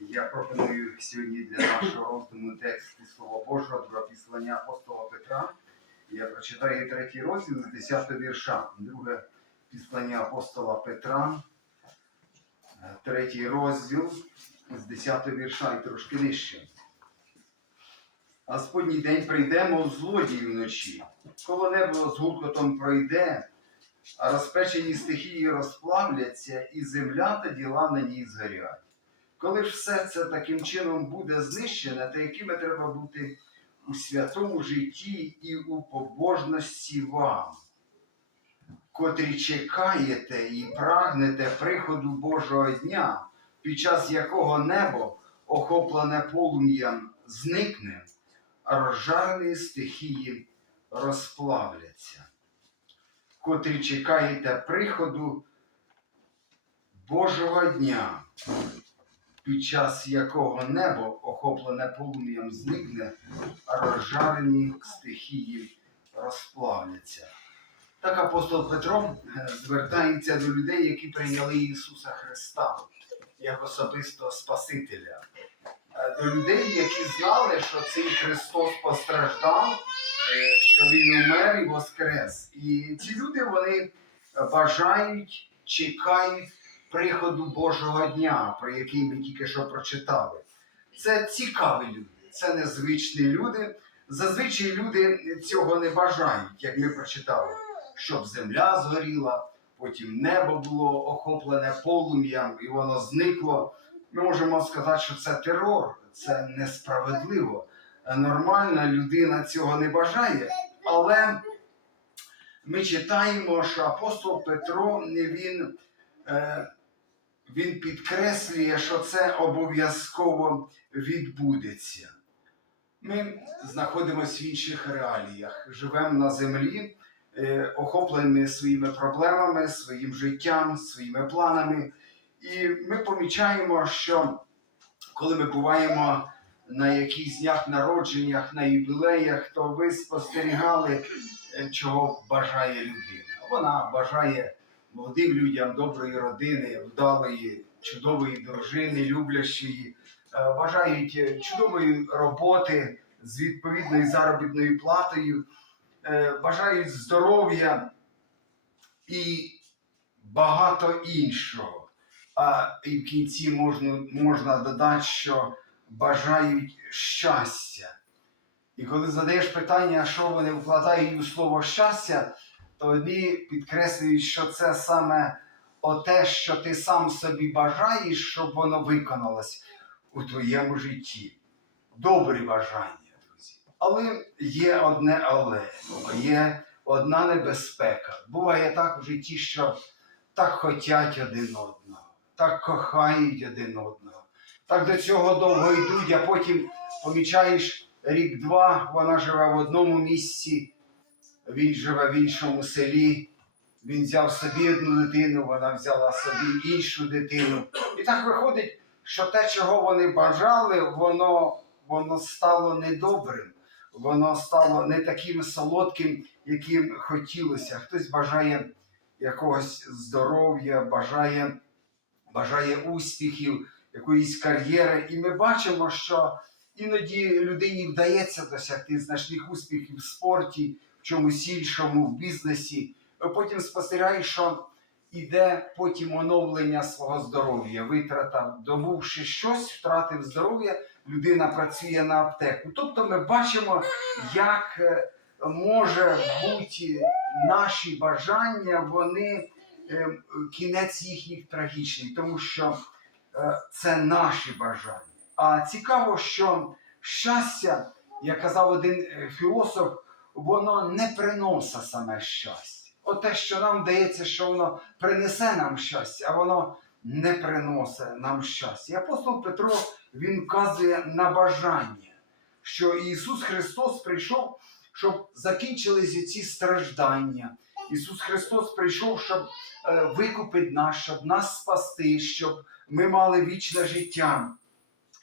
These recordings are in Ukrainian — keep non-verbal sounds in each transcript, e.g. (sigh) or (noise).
Я пропоную сьогодні для нашого роздуму тексту Слова Божого про післання апостола Петра. Я прочитаю третій розділ з 10 вірша. Друге післання апостола Петра, третій розділ з 10 вірша і трошки нижче. Господній день прийде, мов злодій вночі. Коло небо з гуркотом пройде, а розпечені стихії розплавляться, і земля та діла на ній згорять. Коли ж все це таким чином буде знищене, то якими треба бути у святому житті і у побожності вам, котрі чекаєте і прагнете приходу Божого дня, під час якого небо, охоплене полум'ям, зникне, а розжарені стихії розплавляться, котрі чекаєте приходу Божого дня під час якого небо, охоплене полум'ям, зникне, а розжарені стихії розплавляться. Так апостол Петро е, звертається до людей, які прийняли Ісуса Христа як особистого Спасителя. Е, До людей, які знали, що цей Христос постраждав, що Він умер і воскрес. І ці люди вони бажають, чекають приходу Божого дня, про який ми тільки що прочитали. Це цікаві люди, це незвичні люди. Зазвичай люди цього не бажають, як ми прочитали, щоб земля згоріла, потім небо було охоплене полум'ям і воно зникло. Ми можемо сказати, що це терор, це несправедливо. Нормальна людина цього не бажає, але ми читаємо, що апостол Петро він. Е, він підкреслює, що це обов'язково відбудеться. Ми знаходимося в інших реаліях, живемо на землі, е, охоплені своїми проблемами, своїм життям, своїми планами. І ми помічаємо, що коли ми буваємо на якихось днях народженнях, на юбілеях, то ви спостерігали, е, чого бажає людина. Вона бажає молодим людям доброї родини, вдалої, чудової дружини, люблящої, е, бажають е, чудової роботи з відповідною заробітною платою, бажають здоров'я і багато іншого. А і в кінці можна, можна додати, що бажають щастя. І коли задаєш питання, що вони вкладають у слово щастя, то вони підкреслюють, що це саме оте, що ти сам собі бажаєш, щоб воно виконалось у твоєму житті. Добрі бажання, друзі. Але є одне але, є одна небезпека. Буває так в житті, що так хотять один одного, так кохають один одного, так до цього довго йдуть, а потім помічаєш рік-два, вона живе в одному місці він живе в іншому селі, він взяв собі одну дитину, вона взяла собі іншу дитину. І так виходить, що те, чого вони бажали, воно, воно стало недобрим, воно стало не таким солодким, яким хотілося. Хтось бажає якогось здоров'я, бажає, бажає успіхів, якоїсь кар'єри. І ми бачимо, що іноді людині вдається досягти значних успіхів в спорті в чомусь іншому, в бізнесі. Потім спостерігаєш, що іде потім оновлення свого здоров'я, витрата, добувши щось, втратив здоров'я, людина працює на аптеку. Тобто ми бачимо, як е, може бути наші бажання, вони е, кінець їхніх трагічний, тому що це наші бажання. А цікаво, що щастя, як казав один е, філософ, воно не приносить саме щастя. От те, що нам здається, що воно принесе нам щастя, а воно не приносить нам щастя. І апостол Петро він вказує на бажання, що Ісус Христос прийшов, щоб закінчилися ці страждання. Ісус Христос прийшов, щоб е, викупити нас, щоб нас спасти, щоб ми мали вічне життя.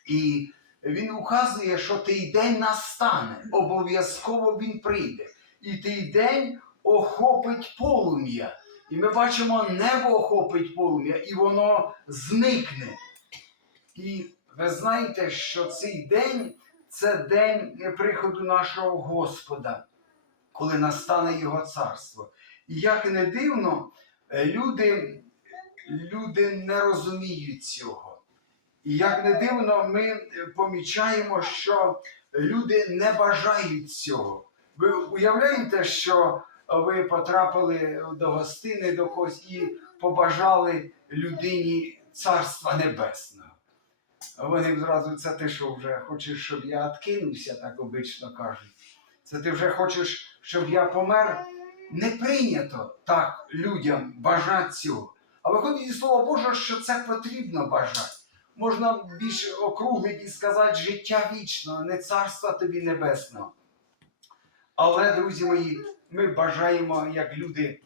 І він указує, що той день настане, обов'язково він прийде. І той день охопить полум'я. І ми бачимо, небо охопить полум'я, і воно зникне. І ви знаєте, що цей день це день приходу нашого Господа, коли настане Його царство. І як не дивно, е, люди, люди не розуміють цього. І як не дивно, ми е, помічаємо, що люди не бажають цього. Ви уявляєте, що ви потрапили до гостини до когось і побажали людині Царства Небесного. Вони зразу це ти що вже хочеш, щоб я откинувся, так обично кажуть. Це ти вже хочеш, щоб я помер. Не прийнято так людям бажати цього. А виходить зі слова Божого, що це потрібно бажати. Можна більш округлити і сказати життя вічного, не царства тобі небесного. Але, друзі мої, ми бажаємо, як люди,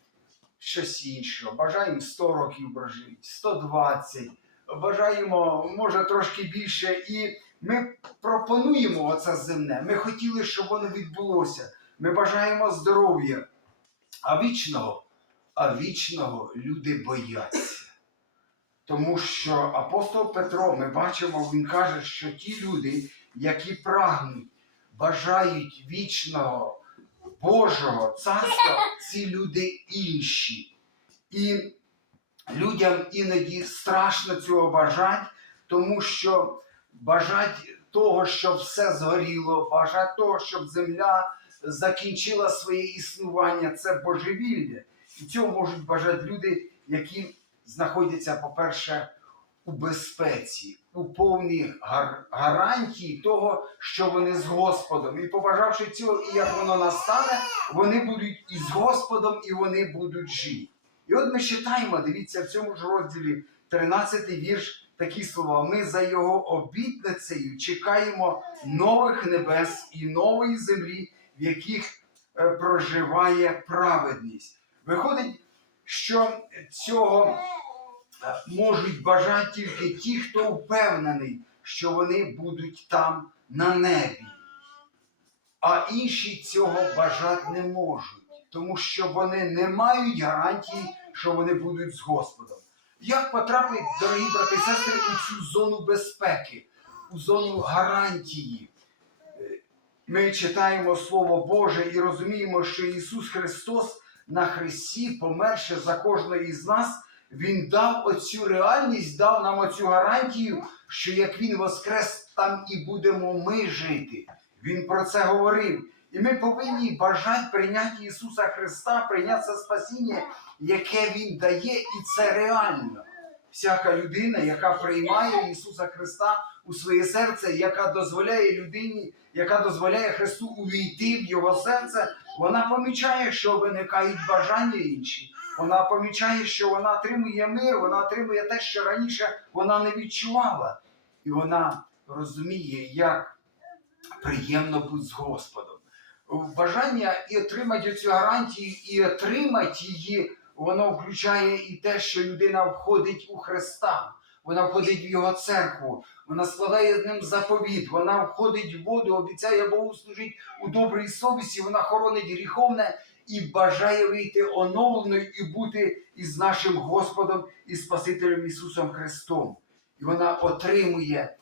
щось іншого. Бажаємо 100 років прожити, 120, бажаємо, може, трошки більше. І ми пропонуємо оце земне. Ми хотіли, щоб воно відбулося. Ми бажаємо здоров'я. А вічного, а вічного люди бояться. Тому що апостол Петро, ми бачимо, він каже, що ті люди, які прагнуть, бажають вічного Божого царства, (laughs) ці люди інші. І людям іноді страшно цього бажати, тому що бажать того, щоб все згоріло, бажать того, щоб земля закінчила своє існування, це божевілля. І цього можуть бажати люди, які знаходяться, по-перше, у безпеці, у повній гар- гарантії того, що вони з Господом. І побажавши цього, і як воно настане, вони будуть і з Господом, і вони будуть жити. І от ми читаємо, дивіться, в цьому ж розділі 13 вірш такі слова. Ми за його обітницею чекаємо нових небес і нової землі, в яких е, проживає праведність. Виходить, що цього е, можуть бажати тільки ті, хто впевнений, що вони будуть там на небі. А інші цього бажати не можуть, тому що вони не мають гарантії, що вони будуть з Господом. Як потрапити, дорогі брати і сестри, у цю зону безпеки, у зону гарантії? Е, Ми читаємо Слово Боже і розуміємо, що Ісус Христос на Христі, померши за кожного із нас, Він дав оцю реальність, дав нам оцю гарантію, що як Він воскрес, там і будемо ми жити. Він про це говорив. І ми повинні бажати прийняти Ісуса Христа, прийняти це спасіння, яке Він дає, і це реально. Всяка людина, яка приймає Ісуса Христа у своє серце, яка дозволяє людині, яка дозволяє Христу увійти в Його серце, вона помічає, що виникають бажання інші. Вона помічає, що вона отримує мир, вона отримує те, що раніше вона не відчувала. І вона розуміє, як приємно бути з Господом. Бажання і отримати цю гарантію, і отримати її, воно включає і те, що людина входить у Христа, вона входить в Його церкву, вона складає з ним заповіт, вона входить в воду, обіцяє Богу служити у добрій совісті, вона хоронить гріховне і бажає вийти оновленою і бути із нашим Господом і Спасителем Ісусом Христом. І вона отримує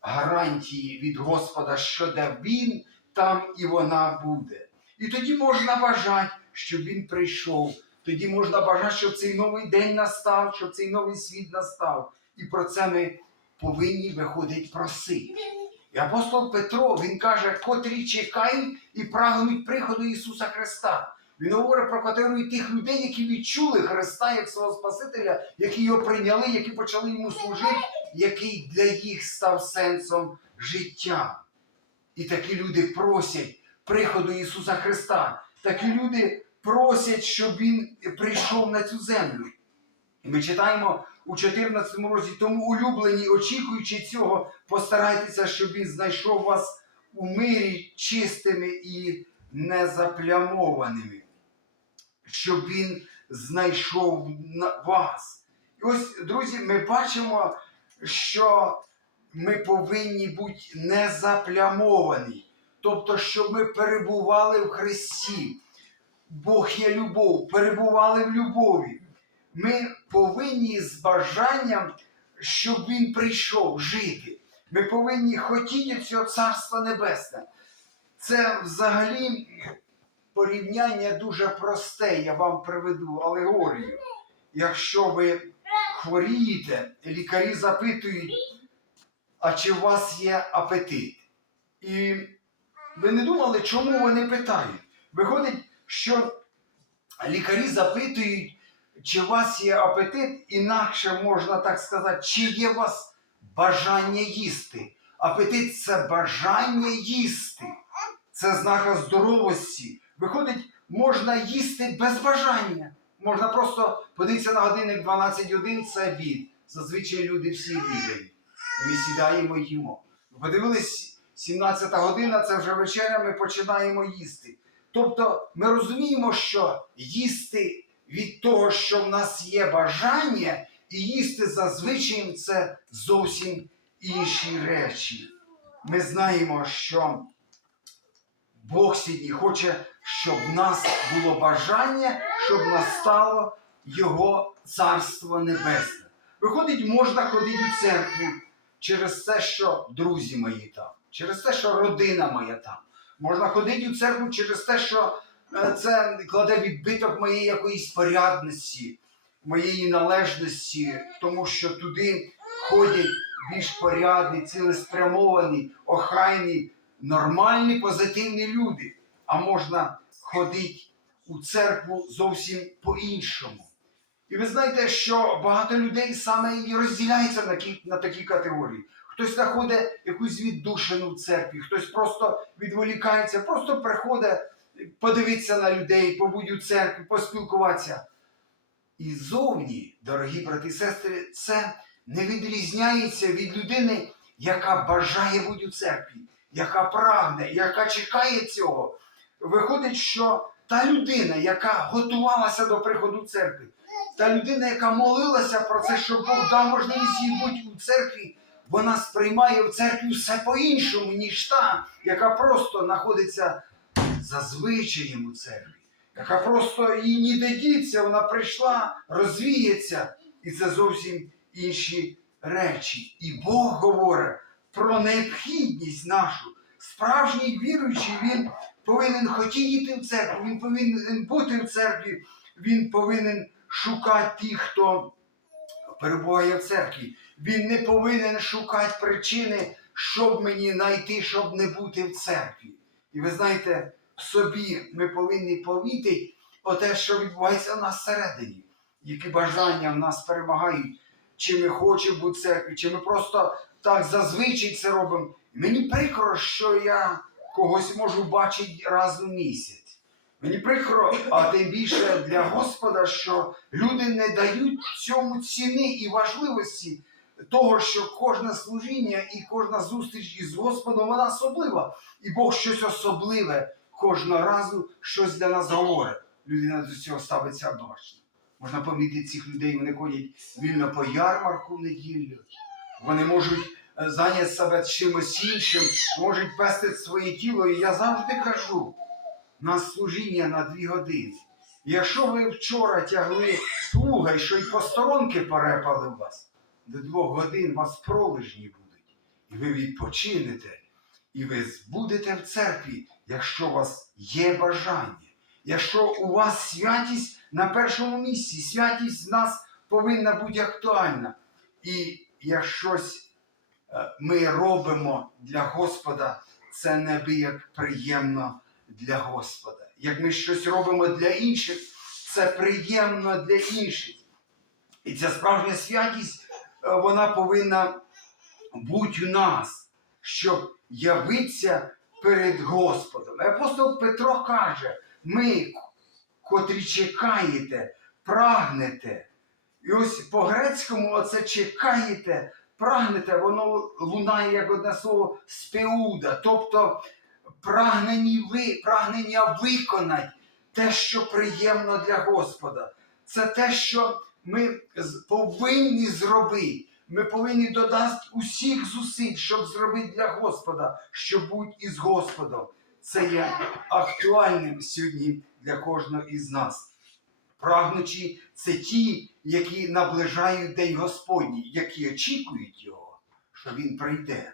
гарантії від Господа, що де Він, там і вона буде. І тоді можна бажати, щоб він прийшов. Тоді можна бажати, щоб цей новий день настав, щоб цей новий світ настав. І про це ми повинні виходить просити. І апостол Петро він каже, котрі чекають і прагнуть приходу Ісуса Христа. Він говорить про категорію тих людей, які відчули Христа як свого Спасителя, які його прийняли, які почали йому служити, який для їх став сенсом життя. І такі люди просять приходу Ісуса Христа. Такі люди просять, щоб Він прийшов на цю землю. І ми читаємо у 14 році, тому улюблені, очікуючи цього, постарайтеся, щоб він знайшов вас у мирі чистими і незаплямованими. Щоб він знайшов вас. І ось, друзі, ми бачимо, що ми повинні бути незаплямовані. Тобто, щоб ми перебували в Христі. Бог є любов, перебували в любові. Ми повинні з бажанням, щоб він прийшов жити. Ми повинні хотіти цього Царства Небесне. Це взагалі порівняння дуже просте. Я вам приведу алегорію. Якщо ви хворієте, лікарі запитують, а чи у вас є апетит? І ви не думали, чому вони питають? Виходить, що лікарі запитують, чи у вас є апетит, інакше можна так сказати, чи є у вас бажання їсти. Апетит це бажання їсти. Це знак здоровості. Виходить, можна їсти без бажання. Можна просто подивитися на годинник 12.1 це обід. Зазвичай люди всі обідають. Ми сідаємо їмо. Подивились, 17 година це вже вечеря, ми починаємо їсти. Тобто ми розуміємо, що їсти від того, що в нас є бажання, і їсти зазвичай це зовсім інші речі. Ми знаємо, що Бог сьогодні хоче, щоб в нас було бажання, щоб настало Його Царство Небесне. Виходить, можна ходити у церкву через те, що друзі мої там, через те, що родина моя там. Можна ходити у церкву через те, що е, це кладе відбиток моєї якоїсь порядності, моєї належності, тому що туди ходять більш порядні, цілеспрямовані, охайні, нормальні, позитивні люди. А можна ходити у церкву зовсім по-іншому. І ви знаєте, що багато людей саме і розділяється на такі категорії. Хтось знаходить якусь віддушину в церкві, хтось просто відволікається, просто приходить подивитися на людей, побудь у церкві, поспілкуватися. І зовні, дорогі брати і сестри, це не відрізняється від людини, яка бажає бути у церкві, яка прагне, яка чекає цього. Виходить, що та людина, яка готувалася до приходу церкви, та людина, яка молилася про це, щоб Бог дав можливість їй бути у церкві, вона сприймає в церкві все по-іншому, ніж та, яка просто знаходиться за звичаєм у церкві, яка просто їй ніде діться, вона прийшла, розвіється, і це зовсім інші речі. І Бог говорить про необхідність нашу. Справжній віруючий, він повинен хотіти в церкву, він повинен бути в церкві, він повинен шукати тих, хто перебуває в церкві. Він не повинен шукати причини, щоб мені знайти, щоб не бути в церкві. І ви знаєте, в собі ми повинні помітити оте, що відбувається в нас всередині, які бажання в нас перемагають, чи ми хочемо бути в церкві, чи ми просто так зазвичай це робимо. Мені прикро, що я когось можу бачити раз у місяць. Мені прикро, а тим більше для Господа, що люди не дають цьому ціни і важливості того, що кожне служіння і кожна зустріч із Господом вона особлива. І Бог щось особливе кожного разу щось для нас говорить. Людина до цього ставиться обачно. Можна помітити цих людей, вони ходять вільно по ярмарку в неділю. Вони можуть е, зайняти себе чимось іншим, можуть пестити своє тіло. І я завжди кажу, у нас служіння на дві години. Якщо ви вчора тягли плуга і що й посторонки перепали у вас, до двох годин вас пролежні будуть, і ви відпочинете, і ви будете в церкві, якщо у вас є бажання. Якщо у вас святість на першому місці, святість в нас повинна бути актуальна. І як щось е, ми робимо для Господа, це небияк приємно для Господа. Як ми щось робимо для інших, це приємно для інших. І ця справжня святість, вона повинна бути у нас, щоб явитися перед Господом. Апостол Петро каже: ми, котрі чекаєте, прагнете. І ось по-грецькому оце чекаєте, прагнете, воно лунає як одне слово спеуда, тобто прагнені ви, прагнення виконати те, що приємно для Господа. Це те, що ми повинні зробити. Ми повинні додати усіх зусиль, щоб зробити для Господа, щоб бути із Господом. Це є актуальним сьогодні для кожного із нас. Прагнучі це ті, які наближають День Господній, які очікують його, що Він прийде.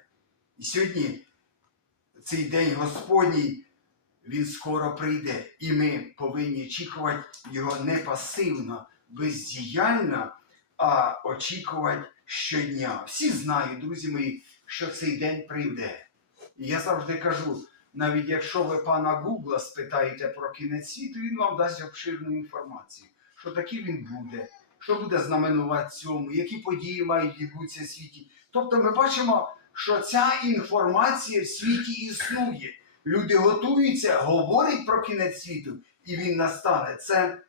І сьогодні цей День Господній, він скоро прийде. І ми повинні очікувати його не пасивно, бездіяльно, а очікувати щодня. Всі знають, друзі мої, що цей день прийде. І я завжди кажу, навіть якщо ви пана Гугла спитаєте про кінець світу, він вам дасть обширну інформацію, що такий він буде, що буде знаменувати цьому, які події мають відбутися в світі. Тобто ми бачимо, що ця інформація в світі існує. Люди готуються, говорять про кінець світу, і він настане. Це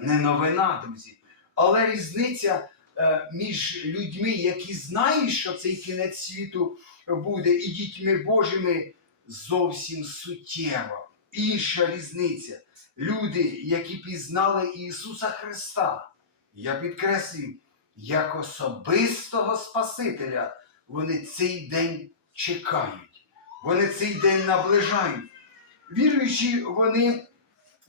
не новина, друзі. Але різниця е, між людьми, які знають, що цей кінець світу буде, і дітьми Божими зовсім суттєва. Інша різниця. Люди, які пізнали Ісуса Христа, я підкреслюю, як особистого Спасителя, вони цей день чекають, вони цей день наближають. Віруючи, вони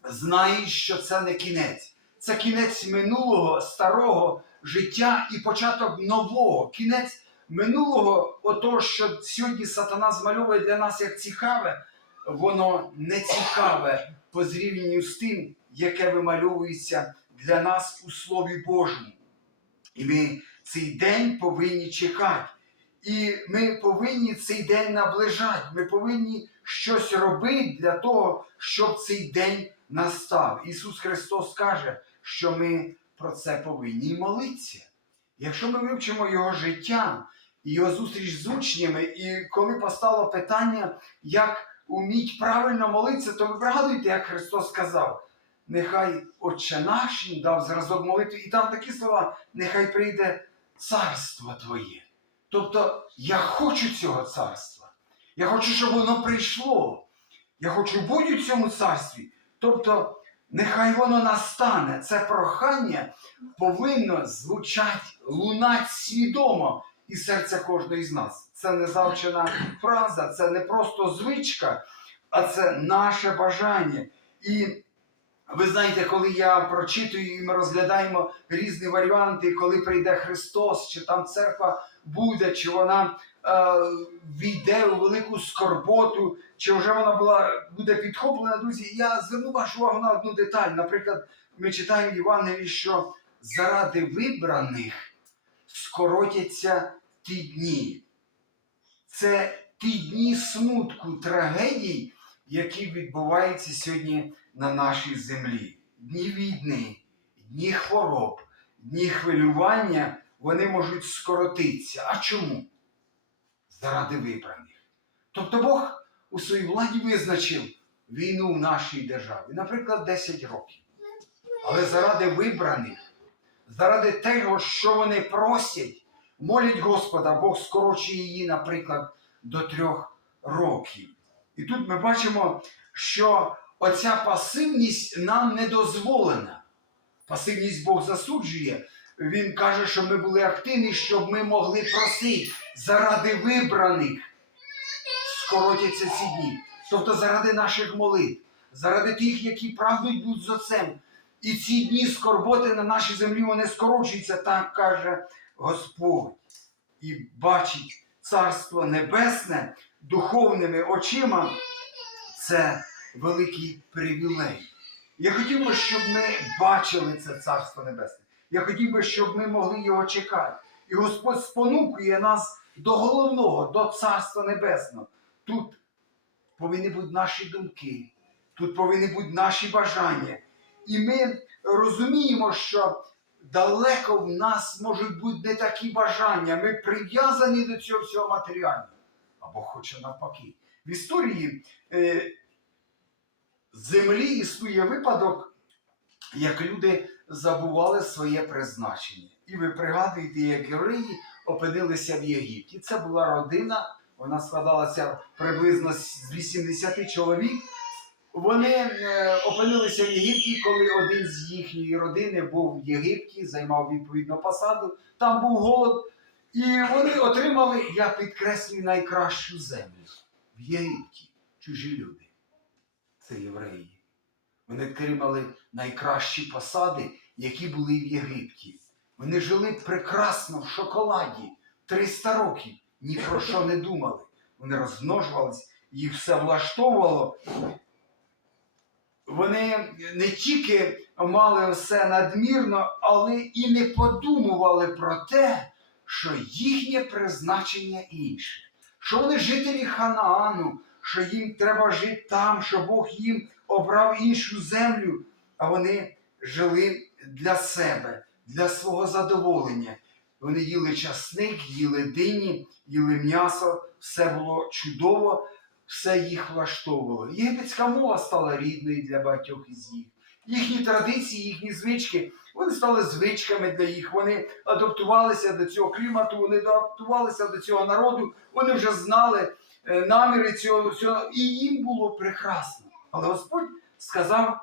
знають, що це не кінець. Це кінець минулого, старого життя і початок нового. Кінець минулого, ото, що сьогодні сатана змальовує для нас як цікаве, воно не цікаве по зрівнянню з тим, яке вимальовується для нас у Слові Божому. І ми цей день повинні чекати. І ми повинні цей день наближати. Ми повинні щось робити для того, щоб цей день настав. Ісус Христос каже, що ми про це повинні молитися. Якщо ми вивчимо Його життя його зустріч з учнями, і коли постало питання, як уміть правильно молитися, то ви пригадуєте, як Христос сказав, нехай Отче наш дав зразок молитви, і там такі слова, нехай прийде царство Твоє. Тобто я хочу цього царства. Я хочу, щоб воно прийшло. Я хочу бути у цьому царстві. Тобто, нехай воно настане. Це прохання повинно звучати, лунати свідомо із серця кожного з нас. Це не завчена фраза, це не просто звичка, а це наше бажання. І ви знаєте, коли я прочитую і ми розглядаємо різні варіанти, коли прийде Христос, чи там церква буде, чи вона війде у велику скорботу, чи вже вона була, буде підхоплена, друзі, я зверну вашу увагу на одну деталь. Наприклад, ми читаємо в Євангелії, що заради вибраних скоротяться ті дні. Це ті дні смутку, трагедій, які відбуваються сьогодні на нашій землі. Дні війни, дні хвороб, дні хвилювання, вони можуть скоротитися. А чому? Заради вибраних. Тобто Бог у своїй владі визначив війну в нашій державі, наприклад, 10 років. Але заради вибраних, заради того, що вони просять, молять Господа, Бог скорочує її, наприклад, до трьох років. І тут ми бачимо, що оця пасивність нам не дозволена. Пасивність Бог засуджує. Він каже, що ми були активні, щоб ми могли просити заради вибраних. Скоротяться ці дні. Тобто заради наших молитв, заради тих, які прагнуть бути з отцем. І ці дні скорботи на нашій землі вони скорочуються, так каже Господь. І бачить Царство Небесне духовними очима це великий привілей. Я хотів би, щоб ми бачили це Царство Небесне. Я хотів би, щоб ми могли його чекати. І Господь спонукує нас до головного, до Царства Небесного. Тут повинні бути наші думки, тут повинні бути наші бажання. І ми розуміємо, що далеко в нас можуть бути не такі бажання. Ми прив'язані до цього всього матеріального. Або хоче навпаки. В історії е, землі існує випадок, як люди забували своє призначення. І ви пригадуєте, як євреї опинилися в Єгипті. Це була родина, вона складалася приблизно з 80 чоловік. Вони е, опинилися в Єгипті, коли один з їхньої родини був в Єгипті, займав відповідну посаду. Там був голод. І вони отримали, я підкреслюю, найкращу землю в Єгипті. Чужі люди. Це євреї. Вони отримали найкращі посади, які були в Єгипті. Вони жили прекрасно в шоколаді 300 років, ні про що не думали. Вони розмножувались, їх все влаштовувало. Вони не тільки мали все надмірно, але і не подумували про те, що їхнє призначення інше, що вони жителі Ханаану, що їм треба жити там, що Бог їм обрав іншу землю, а вони жили для себе, для свого задоволення. Вони їли часник, їли дині, їли м'ясо, все було чудово, все їх влаштовувало. Єгипетська мова стала рідною для багатьох із їх. Їхні традиції, їхні звички, вони стали звичками для їх. Вони адаптувалися до цього клімату, вони адаптувалися до цього народу, вони вже знали е, наміри цього всього, і їм було прекрасно. Але Господь сказав,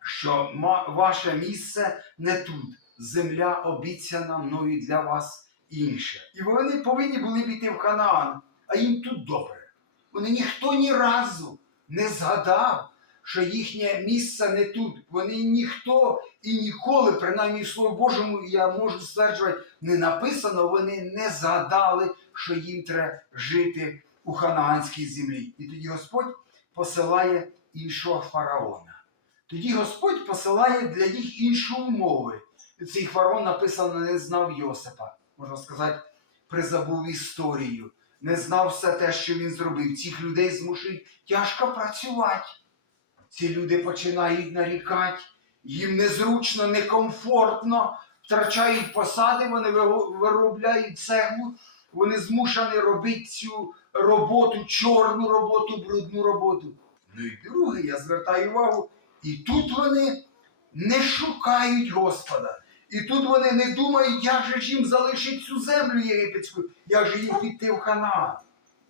що ваше місце не тут. Земля обіцяна мною для вас інша. І вони повинні були піти в Ханаан, а їм тут добре. Вони ніхто ні разу не згадав, що їхнє місце не тут. Вони ніхто і ніколи, принаймні в Слові Божому, я можу стверджувати, не написано, вони не згадали, що їм треба жити у ханаанській землі. І тоді Господь посилає іншого фараона. Тоді Господь посилає для них інші умови. Цей фараон написано не знав Йосипа, можна сказати, призабув історію, не знав все те, що він зробив. Цих людей змушують тяжко працювати. Ці люди починають нарікати, їм незручно, некомфортно, втрачають посади, вони виробляють цеглу, вони змушені робити цю роботу, чорну роботу, брудну роботу. Ну і друге, я звертаю увагу, і тут вони не шукають Господа. І тут вони не думають, як же ж їм залишити цю землю єгипетську, як же їм піти в Ханаан.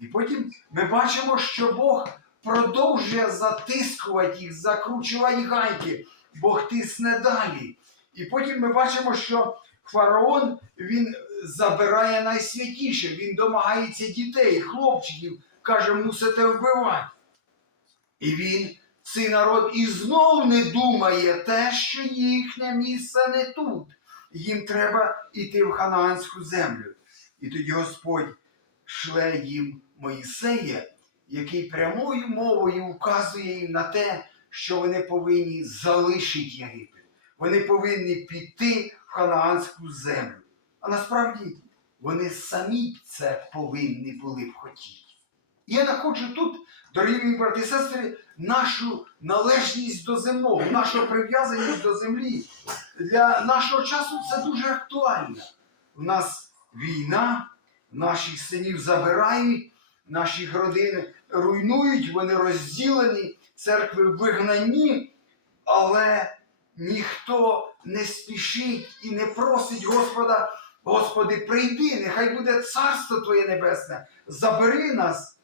І потім ми бачимо, що Бог продовжує затискувати їх, закручувати гайки. Бог тисне далі. І потім ми бачимо, що фараон він забирає найсвятіше, він домагається дітей, хлопчиків, каже, мусите вбивати. І він, цей народ, і знов не думає те, що їхнє місце не тут. Їм треба йти в ханаанську землю. І тоді Господь шле їм Моїсея, який прямою мовою вказує їм на те, що вони повинні залишити Єгипет. Вони повинні піти в ханаанську землю. А насправді вони самі це повинні були б хотіти. Я знаходжу тут, дорогі брати і сестри, нашу належність до земного, нашу прив'язаність до землі. Для нашого часу це дуже актуально. У нас війна, наших синів забирають, наші родини руйнують, вони розділені, церкви в вигнанні, але ніхто не спішить і не просить Господа, Господи, прийди, нехай буде царство Твоє Небесне, забери нас,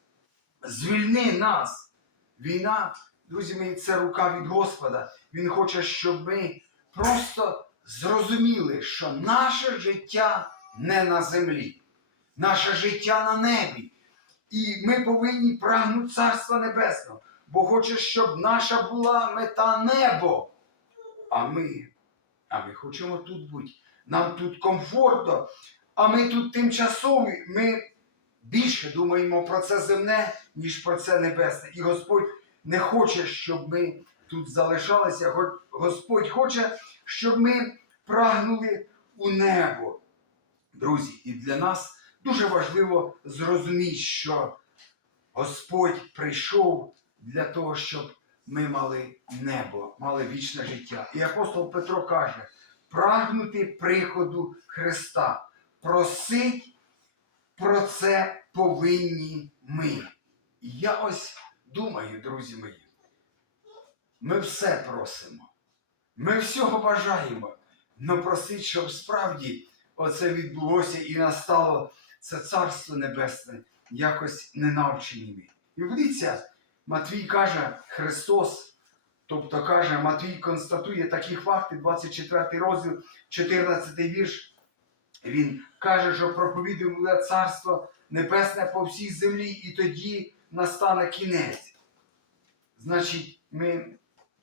звільни нас. Війна, друзі мої, це рука від Господа. Він хоче, щоб ми просто зрозуміли, що наше життя не на землі, наше життя на небі. І ми повинні прагнути Царства Небесного, бо хоче, щоб наша була мета небо. А ми, а ми хочемо тут бути. Нам тут комфортно, а ми тут тимчасові. Ми більше думаємо про це земне, ніж про це небесне. І Господь не хоче, щоб ми тут залишалися. Господь хоче, щоб ми прагнули у небо. Друзі, і для нас дуже важливо зрозуміти, що Господь прийшов для того, щоб ми мали небо, мали вічне життя. І апостол Петро каже: прагнути приходу Христа, просить про це повинні ми. І я ось думаю, друзі мої, ми все просимо, ми всього бажаємо, але просить, щоб справді оце відбулося і настало це Царство Небесне якось не навчені ми. І дивіться, Матвій каже, Христос, тобто каже, Матвій констатує такі факти, 24 розділ, 14 вірш. Він каже, що проповідує царство небесне по всій землі, і тоді настане кінець. Значить, ми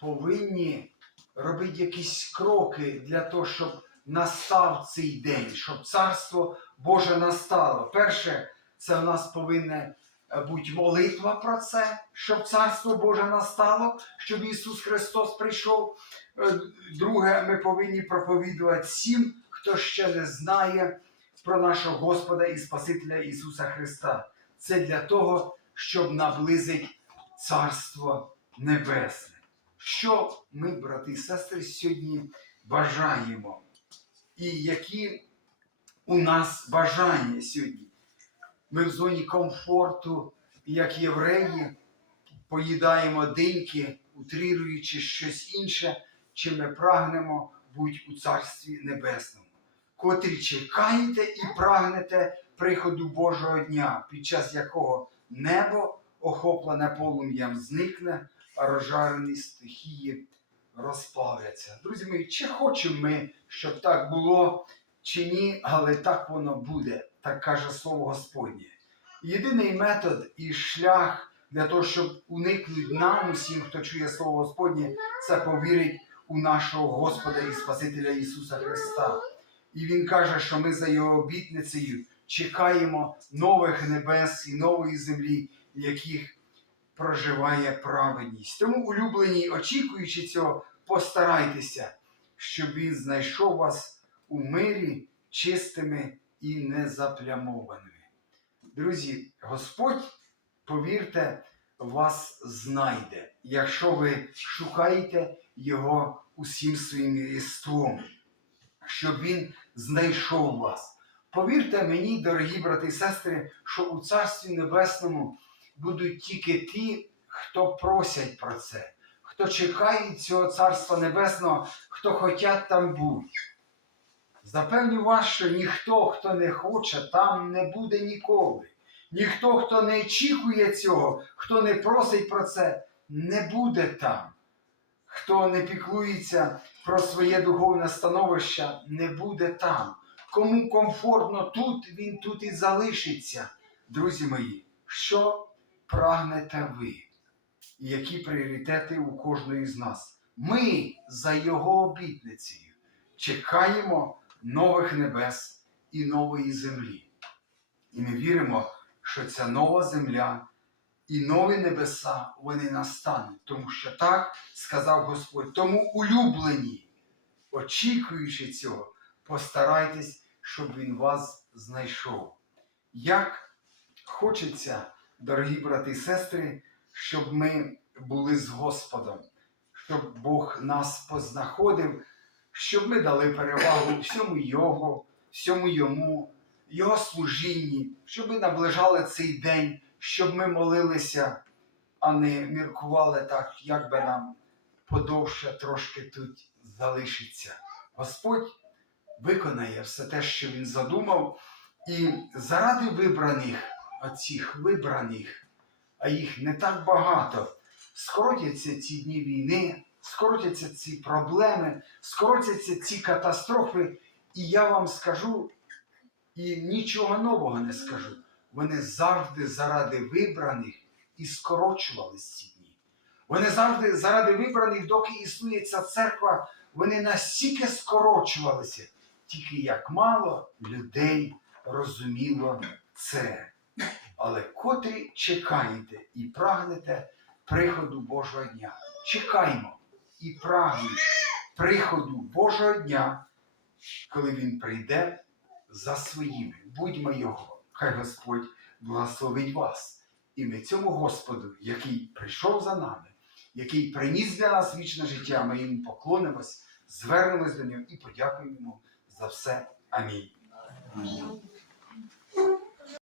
повинні робити якісь кроки для того, щоб настав цей день, щоб царство Боже настало. Перше, це в нас повинна бути молитва про це, щоб царство Боже настало, щоб Ісус Христос прийшов. Е, Друге, ми повинні проповідувати всім, хто ще не знає про нашого Господа і Спасителя Ісуса Христа. Це для того, щоб наблизити Царство Небесне. Що ми, брати і сестри, сьогодні бажаємо? І які у нас бажання сьогодні? Ми в зоні комфорту, як євреї, поїдаємо диньки, утріруючи щось інше, чи ми прагнемо бути у Царстві Небесному, котрі чекаєте і прагнете приходу Божого дня, під час якого небо, охоплене полум'ям, зникне, а розжарені стихії розплавляться. Друзі мої, чи хочемо ми, щоб так було, чи ні, але так воно буде, так каже Слово Господнє. Єдиний метод і шлях для того, щоб уникнути нам усім, хто чує Слово Господнє, це повірить у нашого Господа і Спасителя Ісуса Христа. І Він каже, що ми за Його обітницею чекаємо нових небес і нової землі, в яких проживає праведність. Тому, улюблені, очікуючи цього, постарайтеся, щоб Він знайшов вас у мирі чистими і незаплямованими. Друзі, Господь, повірте, вас знайде, якщо ви шукаєте Його усім своїм єством, щоб Він знайшов вас. Повірте мені, дорогі брати і сестри, що у Царстві Небесному будуть тільки ті, хто просять про це, хто чекає цього Царства Небесного, хто хотять там бути. Запевню вас, що ніхто, хто не хоче, там не буде ніколи. Ніхто, хто не очікує цього, хто не просить про це, не буде там. Хто не піклується про своє духовне становище, не буде там. Кому комфортно тут, він тут і залишиться. Друзі мої, що прагнете ви? І які пріоритети у кожної з нас? Ми за його обітницею чекаємо нових небес і нової землі. І ми віримо, що ця нова земля і нові небеса вони настануть, тому що так сказав Господь. Тому улюблені, очікуючи цього, постарайтесь, щоб він вас знайшов. Як хочеться, дорогі брати і сестри, щоб ми були з Господом, щоб Бог нас познаходив, щоб ми дали перевагу всьому Його, всьому Йому, Його служінні, щоб ми наближали цей день, щоб ми молилися, а не міркували так, як би нам подовше трошки тут залишиться. Господь виконає все те, що Він задумав, і заради вибраних, оцих вибраних, а їх не так багато, скоротяться ці дні війни, скоротяться ці проблеми, скоротяться ці катастрофи. І я вам скажу, і нічого нового не скажу. Вони завжди заради вибраних і скорочувались ці дні. Вони завжди заради вибраних, доки існує ця церква, вони настільки скорочувалися, тільки як мало людей розуміло це. Але котрі чекаєте і прагнете приходу Божого дня. Чекаймо і прагнемо приходу Божого дня, коли Він прийде за своїми. Будьмо Його. Хай Господь благословить вас. І ми цьому Господу, який прийшов за нами, який приніс для нас вічне життя, ми йому поклонимось, звернемось до нього і подякуємо йому за все. Амінь. Амінь.